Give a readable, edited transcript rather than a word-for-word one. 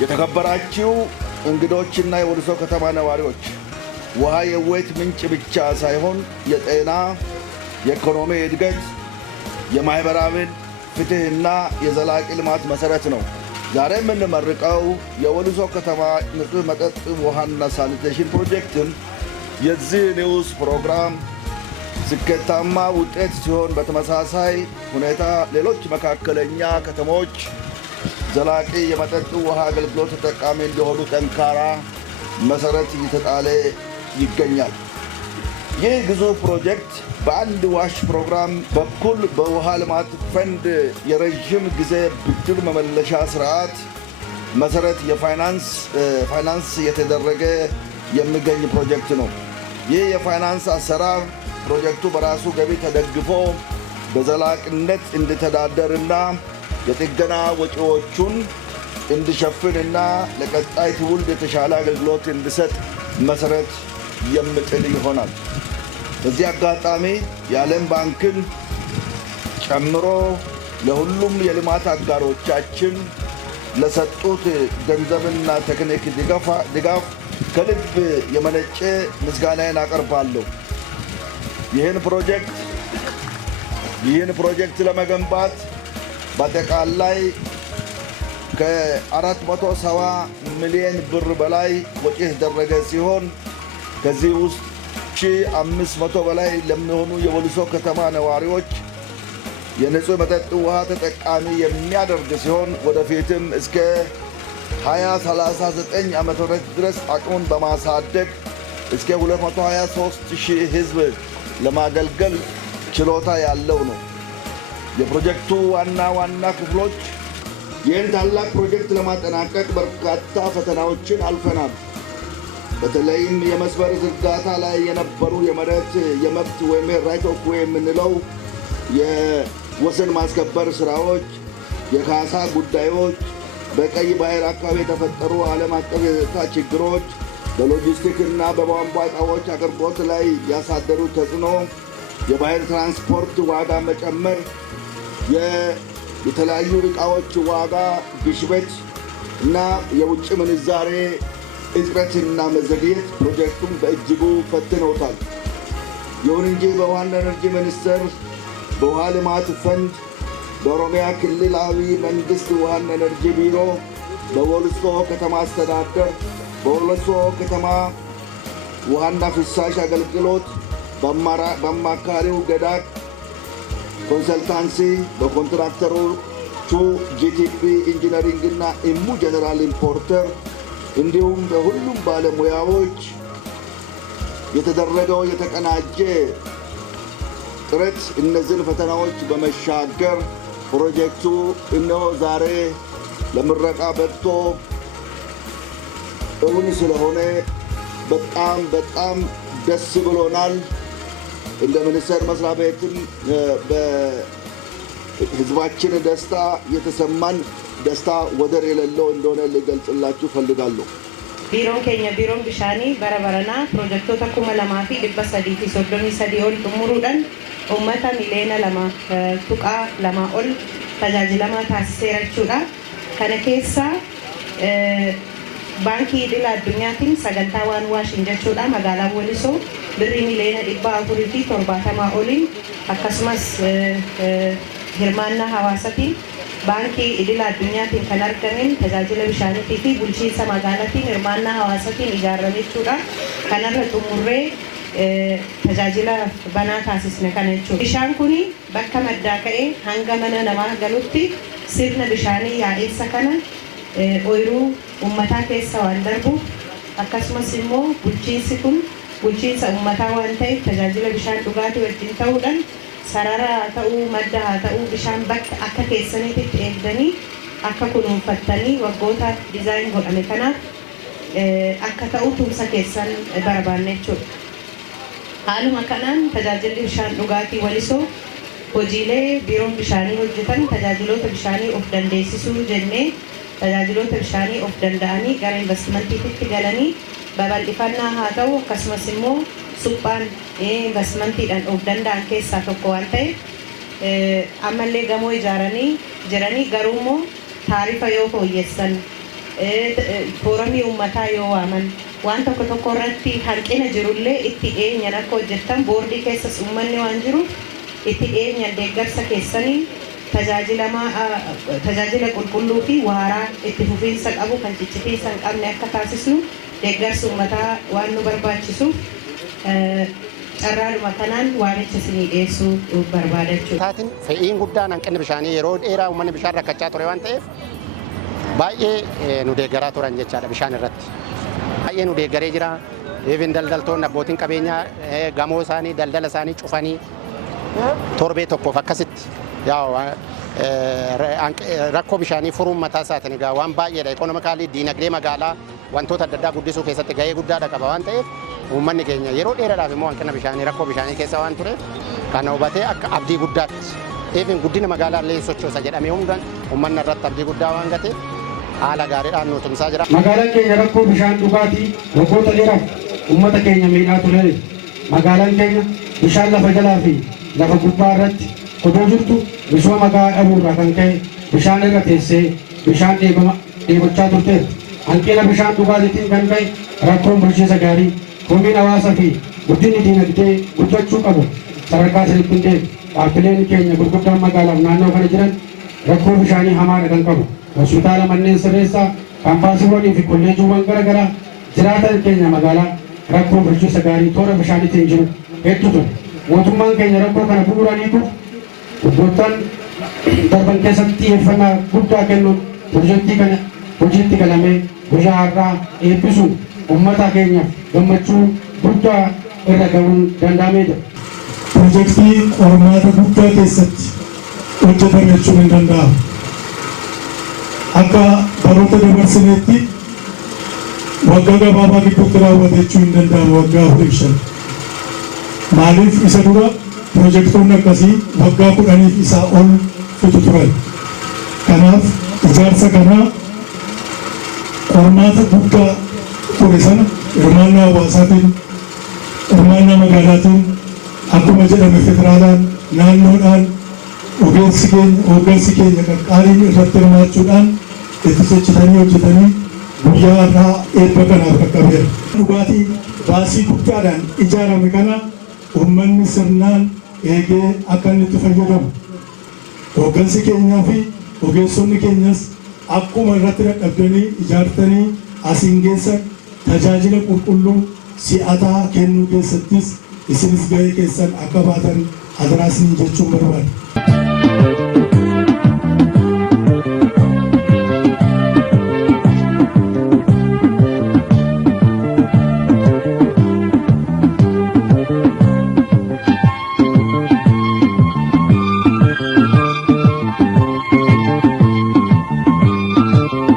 የተከበራችሁ እንግዶችና የወልሶ ከተማ ነዋሪዎች ውሃ የሕይወት ምንጭ ብቻ ሳይሆን የጤና፣ የኢኮኖሚ እድገት፣ የማህበራዊ ፍትህና የዘላቂ ልማት መሰረት ነው። ዛሬ የምንመርቀው የወልሶ ከተማ ንጹህ መጠጥ ውሃና ሳኒቴሽን ፕሮጀክትን የዚህ ኒውስ ፕሮግራም ስኬታማ ውጤት ሲሆን በተመሳሳይ ሁኔታ ሌሎች መካከለኛ ከተሞች ዘላቂ የመጠጥ ውሃ አገልግሎት ተጠቃሚ እንዲሆኑ ጠንካራ መሰረት እየተጣለ ይገኛል። ይህ ግዙፍ ፕሮጀክት በአንድ ዋሽ ፕሮግራም በኩል በውሃ ልማት ፈንድ የረዥም ጊዜ ብድር መመለሻ ስርዓት መሰረት ፋይናንስ የተደረገ የሚገኝ ፕሮጀክት ነው። ይህ የፋይናንስ አሰራር ፕሮጀክቱ በራሱ ገቢ ተደግፎ በዘላቂነት እንዲተዳደርና የጥገና ወጪዎቹን እንዲሸፍንና ለቀጣይ ትውልድ የተሻለ አገልግሎት እንዲሰጥ መሰረት የሚጥል ይሆናል። በዚህ አጋጣሚ የዓለም ባንክን ጨምሮ ለሁሉም የልማት አጋሮቻችን ለሰጡት ገንዘብና ቴክኒክ ድጋፍ ከልብ የመነጨ ምስጋናዬን አቀርባለሁ። ይህን ፕሮጀክት ለመገንባት በአጠቃላይ ከ470 ሚሊዮን ብር በላይ ወጪ የተደረገ ሲሆን ከዚህ ውስጥ 1500 በላይ ለሚሆኑ የወልሶ ከተማ ነዋሪዎች የንጹህ መጠጥ ውሃ ተጠቃሚ የሚያደርግ ሲሆን ወደፊትም እስከ 2039 ዓ.ም ድረስ አቅሙን በማሳደግ እስከ 223,000 ሕዝብ ለማገልገል ችሎታ ያለው ነው። የፕሮጀክቱ ዋና ክፍሎች ይህን ታላቅ ፕሮጀክት ለማጠናቀቅ በርካታ ፈተናዎችን አልፈናል። በተለይም የመስመር ዝርጋታ ላይ የነበሩ የመብት ወይም ራይት ኦፍ ዌይ የምንለው የወሰን ማስከበር ስራዎች፣ የካሳ ጉዳዮች፣ በቀይ ባህር አካባቢ የተፈጠሩ ዓለም አቀፍ የጸጥታ ችግሮች፣ በሎጂስቲክ እና በቧንቧ እቃዎች አቅርቦት ላይ ያሳደሩ ተጽዕኖ፣ የባህር ትራንስፖርት ዋጋ መጨመር፣ የተለያዩ ዕቃዎች ዋጋ ግሽበት እና የውጭ ምንዛሬ እጥረትና መዘግየት ፕሮጀክቱን በእጅጉ ፈትነውታል። ይሁን እንጂ በውሃና ኤነርጂ ሚኒስቴር፣ በውሃ ልማት ፈንድ፣ በኦሮሚያ ክልላዊ መንግሥት ውሃና ኤነርጂ ቢሮ፣ በወልሶ ከተማ አስተዳደር፣ በወልሶ ከተማ ውሃና ፍሳሽ አገልግሎት፣ በአማካሪው ገዳቅ ኮንሰልታንሲ፣ በኮንትራክተሮቹ ጂቲፒ ኢንጂነሪንግ እና ኢሙ ጀነራል ኢምፖርተር እንዲሁም በሁሉም ባለሙያዎች የተደረገው የተቀናጀ ጥረት እነዚህን ፈተናዎች በመሻገር ፕሮጀክቱ እነሆ ዛሬ ለምረቃ በቅቶ እውን ስለሆነ በጣም ደስ ብሎናል። እንደ ሚኒስቴር መስሪያ ቤትም በሕዝባችን ደስታ የተሰማን ደስታ ወደር የሌለው እንደሆነ ልገልጽላችሁ ፈልጋለሁ። ቢሮን ብሻኒ በረበረና ፕሮጀክቶታ 2333 ኦል ጥሙሩዳን ኡመታ ሚሊዮና ለማ ቱቃ ለማ ኦል ተጃጅለማ ታሲሴራችሁዳ ከነ ኬሳ ባንኪ ድል አዱኛቲን ሰገንታ ዋን ዋሽን ጀchuudha መጋላ ወሊሶ ብሪ ሚሊዮና 470 ኦሊን አከስማስ hirmaannaa hawaasaatiin baankii idil addunyaatiin kan argamen tajaajila bishaaniitii fi bulchiinsa magaalaatiin hirmaannaa hawaasaatiin ijaarame jechuudha. Kanarra xumurree tajaajila banaa taasisne kana jechuudha. Bishaan kun bakka maddaa ka'ee hanga mana namaa galutti sirna bishaanii yaa'insa kana ooyiruu uummataa keessa waan darbuuf akkasumas immoo bulchiinsi kun bulchiinsa uummataa waan ta'eef tajaajila bishaan dhugaatii wajjin ta'uudhaan sarara ta'uu madda haa ta'uu bishaan bakka akka keessanitti eegdanii akka kunuunfattanii waggoota dizaayin godhame kanaaf akka ta'u tumsa keessan barbaanne jechuudha. Haaluma kanaan tajaajilli bishaan dhugaatii walisoo hojiilee biiroon bishaanii hojjetan tajaajiloota bishaanii of dandeessisuu jennee tajaajiloota bishaanii of danda'anii gara investimantiitti galanii babal'ifannaa haa ta'u akkasumas immoo suphaan investimantiidhaan of danda'an keessaa tokko waan ta'eef ammallee gamoo ijaaranii jiranii garuu immoo taarifa yoo fooyyessan foorumii uummataa yoo waaman waan tokko tokko irratti hanqina jirullee itti dhiyeenyaan akka hojjettan boordii keessas uummanni waan jiru itti dhiyeenyaan deeggarsa keessanii tajaajila qulqulluu fi waaraa itti fufiinsa qabu kan ciccitiinsa hin qabne akka taasisnu deeggarsa uummataa waan nu barbaachisuuf carraadhuma kanaan waamicha isinii dhiyeessuu barbaada jechuudha. Taatiin fe'iin guddaan hanqinni bishaanii yeroo dheeraa uummanni bishaan rakkachaa ture waan ta'eef baay'ee nu deeggaraa turan jechaadha bishaan irratti. Baay'ee nu deeggaree jira. Eebin daldaltoonni abbootiin qabeenyaa gamoo isaanii daldala isaanii cufanii torbee tokkoof akkasitti rakkoo bishaanii furuun mataa isaatiin egaa waan baay'eedha. Ikonomikaalii diinagdee magaalaa wantoota adda addaa guddisuu keessatti gahee guddaadha qaba waan ta'eef uummanni keenya yeroo dheeraadhaaf immoo hanqina bishaanii rakkoo bishaanii keessa waan tureef kana hubatee akka abdii guddaatti eebin guddina magaalaa illee sochoosa jedhamee hundaan uummanni irratti abdii guddaa waan gateef haala gaariidhaan nu tumsaa jira. Magaalaan keenya rakkoo bishaan dhugaatii waggoota dheeraaf uummata keenya miidhaa ture. Magaalaan keenya bishaan lafa jalaa fi lafa gubbaa irratti odoo jirtu misooma magaalaa dhabuurraa kan ka'e bishaan irra teessee bishaan dheebochaa turteetti. Hanqina bishaan dhugaatiitiin kan ka'e rakkoon bulchiinsa gaarii komiin hawaasaa fi guddinni diinagdee guddachuu qabu sadarkaa sirriitti hin deemu. Dhaabbileen keenya gurguddaan magaalaaf naannoo kana jiran rakkoo bishaanii hamaadha kan qabu. Hospitaala manneen sirreessaa kaampaasiiwwanii fi kolleejiiwwan garaagaraa jiraatan keenya magaalaa rakkoo bulchiinsa gaarii toora bishaaniitiin jiru hedduu ture. Mootummaan keenya rakkoo kana bu'uuraniitu waggoottan darban keessatti xiyyeeffannaa guddaa kennuun pirojektii kana hojiitti galamee guyyaa har'aa eebbisuun uummata keenyaaf gammachuu guddaa irra gahuun danda'ameera. Pirojektii qormaata guddaa keessatti hojjetame jechuun hin danda'amu. Akka baroota dabarsineetti waggaa gabaabaa gidduutti raawwate jechuun hin danda'amu waggaa 4-5. Maaliif isa dura pirojektoonni akkasii waggaa 10 fi isaa ol fixu turan. Kanaaf ijaarsa kanaa qormaata guddaa ture sana hirmaannaa hawaasaatiin hirmaannaa magaalaatiin akkuma jedhame federaalaan naannoodhaan ogeessi keenya qaqqaaliin irratti hirmaachuudhaan itti cichitanii hojjetanii guyyaa har'aa eebba kanaaf qaqqabeera. Dhugaatii baasii guddaadhaan ijaarame kana uummanni sirnaan eegee akka inni itti fayyadamu hooggansi keenyaa fi ogeessonni keenyas akkuma irratti dadhabdanii ijaartanii asiin geessan tajaajila qulqulluu si'ataa kennuu keessattis isinis gahee keessan akka baatan adaraasni jechuun barbaada.